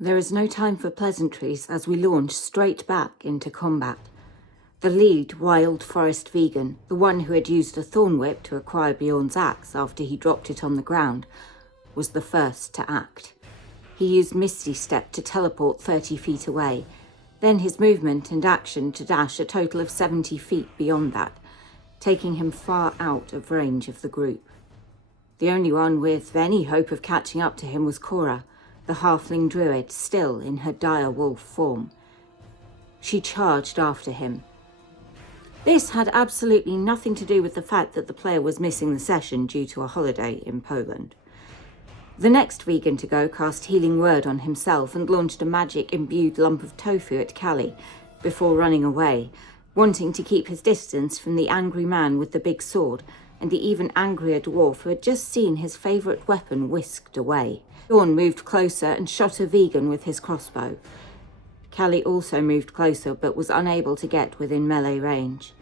There is no time for pleasantries as we launch straight back into combat. The lead wild forest vegan, the one who had used a thorn whip to acquire Bjorn's axe after he dropped it on the ground, was the first to act. He used Misty Step to teleport 30 feet away, then his movement and action to dash a total of 70 feet beyond that, taking him far out of range of the group. The only one with any hope of catching up to him was Cora, the halfling druid still in her dire wolf form. She charged after him. This had absolutely nothing to do with the fact that the player was missing the session due to a holiday in Poland. The next vegan to go cast Healing Word on himself and launched a magic-imbued lump of tofu at Callie before running away, wanting to keep his distance from the angry man with the big sword and the even angrier dwarf who had just seen his favourite weapon whisked away. Bjorn moved closer and shot a vegan with his crossbow. Callie also moved closer but was unable to get within melee range.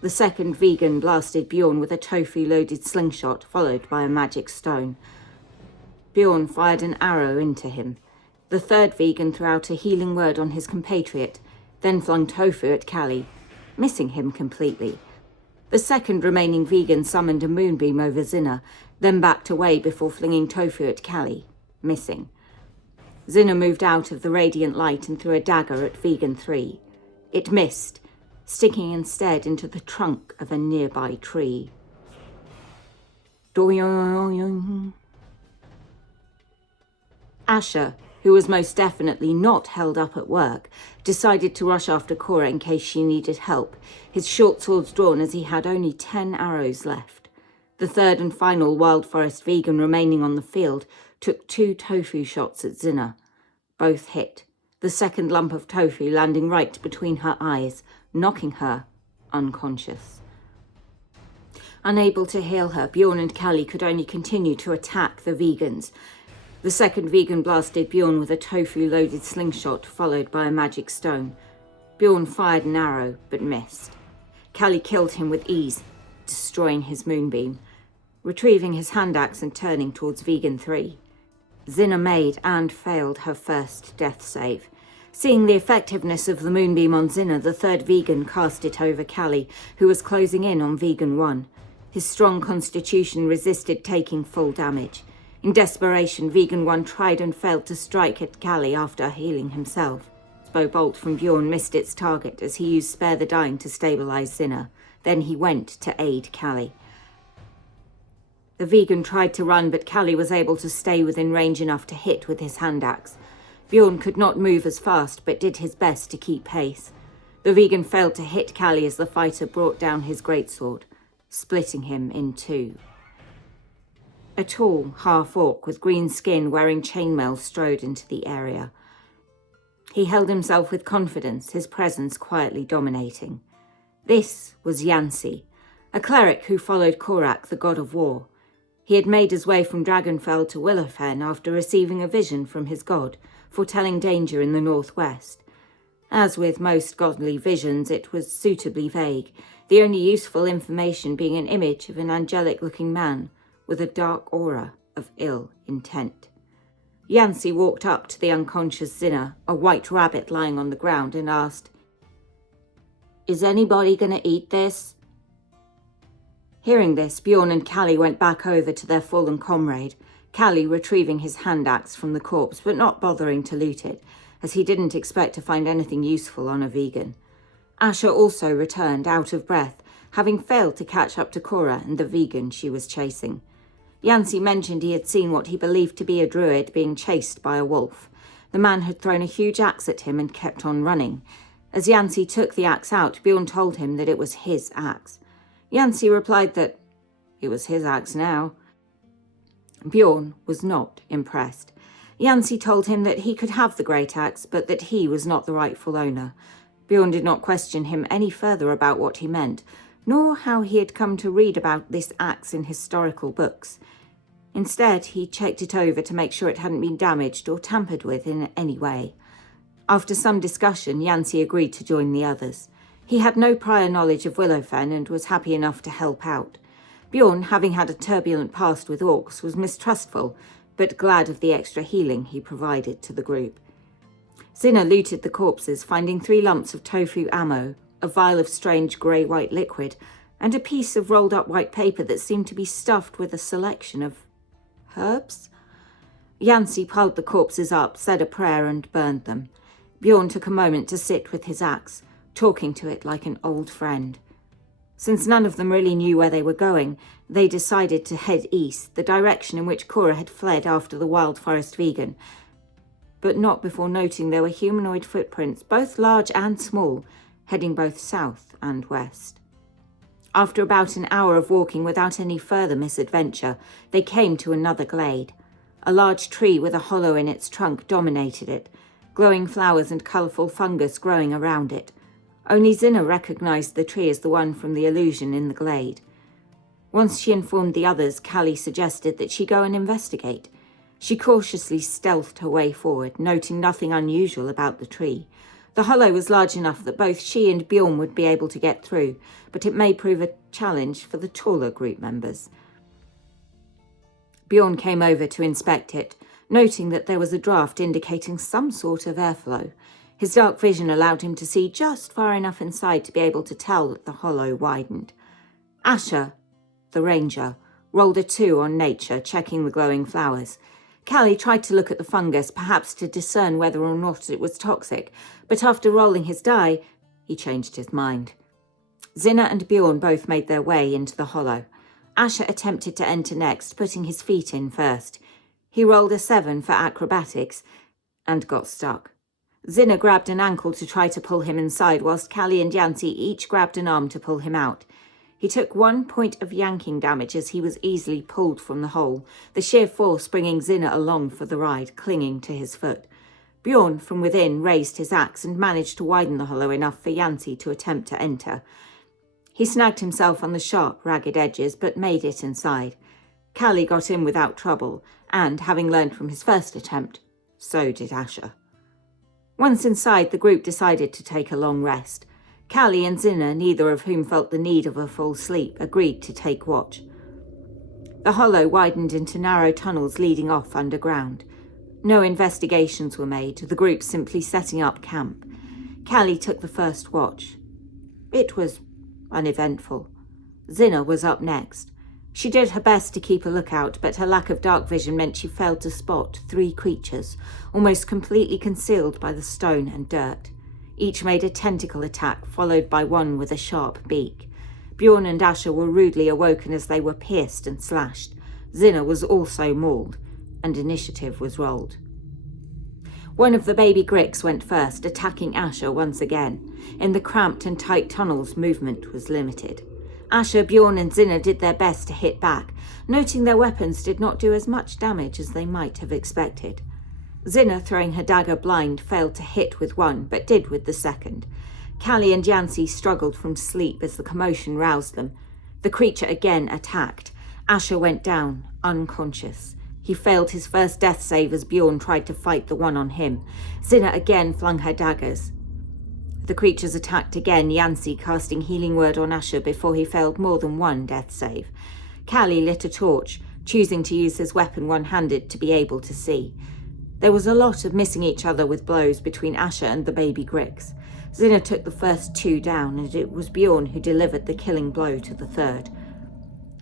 The second vegan blasted Bjorn with a tofu-loaded slingshot followed by a magic stone. Bjorn fired an arrow into him. The third vegan threw out a healing word on his compatriot, then flung tofu at Callie, missing him completely. The second remaining vegan summoned a moonbeam over Zinna, then backed away before flinging tofu at Callie, missing. Zinna moved out of the radiant light and threw a dagger at Vegan 3. It missed, sticking instead into the trunk of a nearby tree. Asher, who was most definitely not held up at work, decided to rush after Cora in case she needed help, his short swords drawn as he had only 10 arrows left. The third and final wild forest vegan remaining on the field took 2 tofu shots at Zinna. Both hit, the second lump of tofu landing right between her eyes, knocking her unconscious. Unable to heal her, Bjorn and Callie could only continue to attack the vegans. The second vegan blasted Bjorn with a tofu-loaded slingshot followed by a magic stone. Bjorn fired an arrow but missed. Callie killed him with ease, destroying his moonbeam, retrieving his hand axe and turning towards Vegan 3. Zinna made and failed her first death save. Seeing the effectiveness of the moonbeam on Zinna, the third vegan cast it over Callie, who was closing in on Vegan 1. His strong constitution resisted taking full damage. In desperation, Vegan 1 tried and failed to strike at Callie after healing himself. Bow bolt from Bjorn missed its target as he used Spare the Dying to stabilize Zinna. Then he went to aid Callie. The vegan tried to run, but Callie was able to stay within range enough to hit with his hand axe. Bjorn could not move as fast, but did his best to keep pace. The vegan failed to hit Callie as the fighter brought down his greatsword, splitting him in 2. A tall half-orc with green skin wearing chainmail strode into the area. He held himself with confidence, his presence quietly dominating. This was Yancey, a cleric who followed Korak, the god of war. He had made his way from Dragonfell to Willowfen after receiving a vision from his god, foretelling danger in the northwest. As with most godly visions, it was suitably vague, the only useful information being an image of an angelic-looking man with a dark aura of ill intent. Yancey walked up to the unconscious Zinna, a white rabbit lying on the ground, and asked, "Is anybody going to eat this?" Hearing this, Bjorn and Callie went back over to their fallen comrade, Callie retrieving his hand axe from the corpse but not bothering to loot it, as he didn't expect to find anything useful on a vegan. Asher also returned, out of breath, having failed to catch up to Cora and the vegan she was chasing. Yancey mentioned he had seen what he believed to be a druid being chased by a wolf. The man had thrown a huge axe at him and kept on running. As Yancey took the axe out, Bjorn told him that it was his axe. Yancey replied that it was his axe now. Bjorn was not impressed. Yancey told him that he could have the great axe, but that he was not the rightful owner. Bjorn did not question him any further about what he meant, nor how he had come to read about this axe in historical books. Instead, he checked it over to make sure it hadn't been damaged or tampered with in any way. After some discussion, Yancey agreed to join the others. He had no prior knowledge of Willowfen and was happy enough to help out. Bjorn, having had a turbulent past with orcs, was mistrustful, but glad of the extra healing he provided to the group. Zinna looted the corpses, finding 3 lumps of tofu ammo, a vial of strange grey-white liquid, and a piece of rolled-up white paper that seemed to be stuffed with a selection of herbs. Yancey piled the corpses up, said a prayer, and burned them. Bjorn took a moment to sit with his axe, talking to it like an old friend. Since none of them really knew where they were going, they decided to head east, the direction in which Cora had fled after the wild forest vegan, but not before noting there were humanoid footprints, both large and small, heading both south and west. After about an hour of walking without any further misadventure, they came to another glade. A large tree with a hollow in its trunk dominated it, glowing flowers and colourful fungus growing around it. Only Zinna recognised the tree as the one from the illusion in the glade. Once she informed the others, Callie suggested that she go and investigate. She cautiously stealthed her way forward, noting nothing unusual about the tree. The hollow was large enough that both she and Bjorn would be able to get through, but it may prove a challenge for the taller group members. Bjorn came over to inspect it, noting that there was a draft indicating some sort of airflow. His dark vision allowed him to see just far enough inside to be able to tell that the hollow widened. Asher, the ranger, rolled a 2 on nature, checking the glowing flowers. Callie tried to look at the fungus, perhaps to discern whether or not it was toxic, but after rolling his die, he changed his mind. Zinna and Bjorn both made their way into the hollow. Asher attempted to enter next, putting his feet in first. He rolled a 7 for acrobatics and got stuck. Zinna grabbed an ankle to try to pull him inside, whilst Callie and Yancey each grabbed an arm to pull him out. He took 1 point of yanking damage as he was easily pulled from the hole, the sheer force bringing Zinna along for the ride, clinging to his foot. Bjorn, from within, raised his axe and managed to widen the hollow enough for Yancey to attempt to enter. He snagged himself on the sharp, ragged edges, but made it inside. Callie got in without trouble, and, having learned from his first attempt, so did Asher. Once inside, the group decided to take a long rest. Callie and Zinna, neither of whom felt the need of a full sleep, agreed to take watch. The hollow widened into narrow tunnels leading off underground. No investigations were made, the group simply setting up camp. Callie took the first watch. It was uneventful. Zinna was up next. She did her best to keep a lookout, but her lack of dark vision meant she failed to spot 3 creatures, almost completely concealed by the stone and dirt. Each made a tentacle attack, followed by one with a sharp beak. Bjorn and Asher were rudely awoken as they were pierced and slashed. Zinna was also mauled, and initiative was rolled. One of the baby Gricks went first, attacking Asher once again. In the cramped and tight tunnels, movement was limited. Asher, Bjorn and Zinna did their best to hit back, noting their weapons did not do as much damage as they might have expected. Zinna, throwing her dagger blind, failed to hit with one, but did with the second. Callie and Yancey struggled from sleep as the commotion roused them. The creature again attacked. Asher went down, unconscious. He failed his first death save as Bjorn tried to fight the one on him. Zinna again flung her daggers. The creatures attacked again, Yancey casting Healing Word on Asher before he failed more than one death save. Callie lit a torch, choosing to use his weapon one-handed to be able to see. There was a lot of missing each other with blows between Asher and the baby Gricks. Zinna took the first 2 down, and it was Bjorn who delivered the killing blow to the third.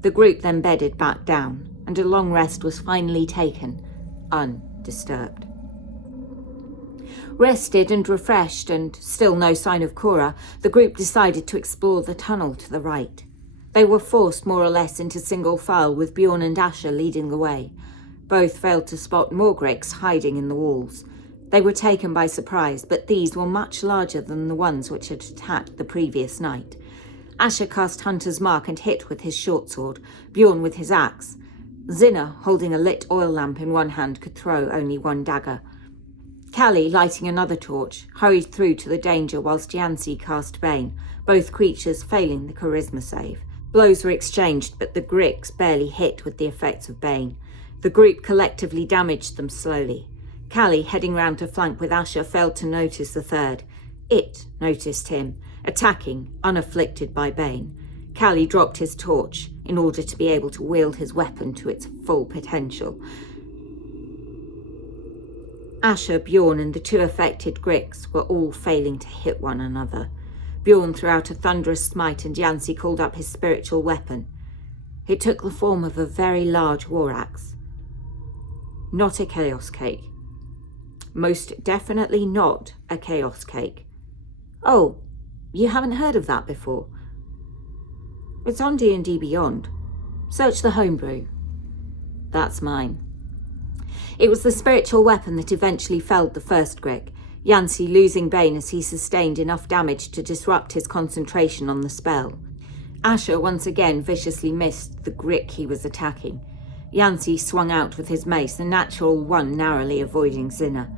The group then bedded back down, and a long rest was finally taken, undisturbed. Rested and refreshed, and still no sign of Cora, the group decided to explore the tunnel to the right. They were forced more or less into single file, with Bjorn and Asher leading the way. Both failed to spot more Gricks hiding in the walls. They were taken by surprise, but these were much larger than the ones which had attacked the previous night. Asher cast Hunter's Mark and hit with his short sword, Bjorn with his axe. Zinna, holding a lit oil lamp in one hand, could throw only one dagger. Callie, lighting another torch, hurried through to the danger whilst Yancey cast Bane, both creatures failing the charisma save. Blows were exchanged, but the Gricks barely hit with the effects of Bane. The group collectively damaged them slowly. Callie, heading round to flank with Asher, failed to notice the third. It noticed him, attacking, unafflicted by Bane. Callie dropped his torch in order to be able to wield his weapon to its full potential. Asher, Bjorn and the two affected Gricks were all failing to hit one another. Bjorn threw out a thunderous smite and Yancey called up his spiritual weapon. It took the form of a very large war axe. Not a chaos cake. Most definitely not a chaos cake. Oh, you haven't heard of that before? It's on D&D Beyond. Search the homebrew. That's mine. It was the spiritual weapon that eventually felled the first Grick, Yancey losing Bane as he sustained enough damage to disrupt his concentration on the spell. Asher once again viciously missed the Grick he was attacking. Yancey swung out with his mace, a natural one narrowly avoiding Zinner.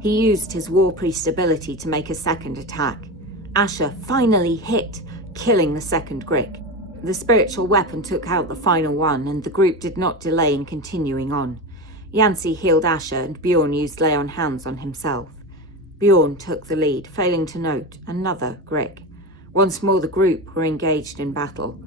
He used his War Priest ability to make a second attack. Asher finally hit, killing the second Grick. The spiritual weapon took out the final one, and the group did not delay in continuing on. Yancey healed Asher, and Bjorn used Lay on Hands on himself. Bjorn took the lead, failing to note another Grick. Once more the group were engaged in battle.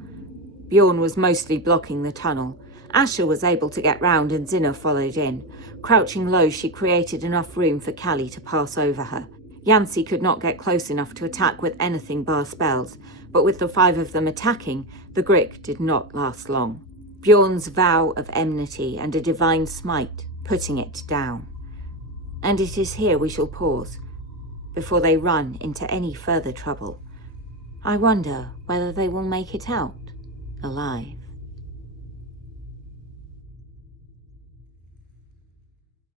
Bjorn was mostly blocking the tunnel. Asher was able to get round and Zinner followed in. Crouching low, she created enough room for Callie to pass over her. Yancey could not get close enough to attack with anything bar spells, but with the 5 of them attacking, the Grick did not last long. Bjorn's vow of enmity and a divine smite, putting it down. And it is here we shall pause, before they run into any further trouble. I wonder whether they will make it out alive.